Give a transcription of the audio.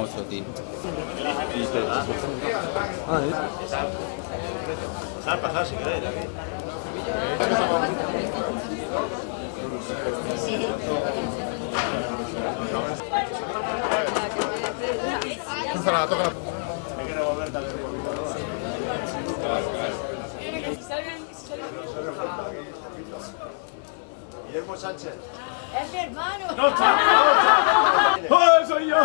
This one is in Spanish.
hermoso, tío. Sal pasar si queréis aquí. Tócala. Me quiero volver también. Guillermo Sánchez. Es mi hermano. ¡No está! ¡Oh, soy yo!